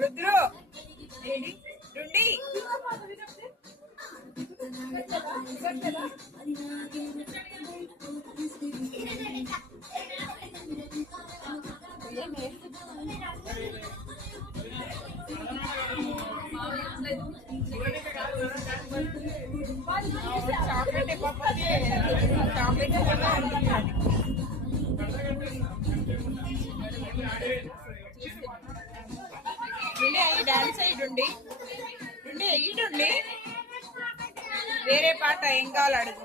Rudru రుండి chocolate ఇవ్వకపోతే chocolate అయ్యి dance అయ్యిండి అయ్యిండి వేరే పాట ఏం కావాలి అడుగు.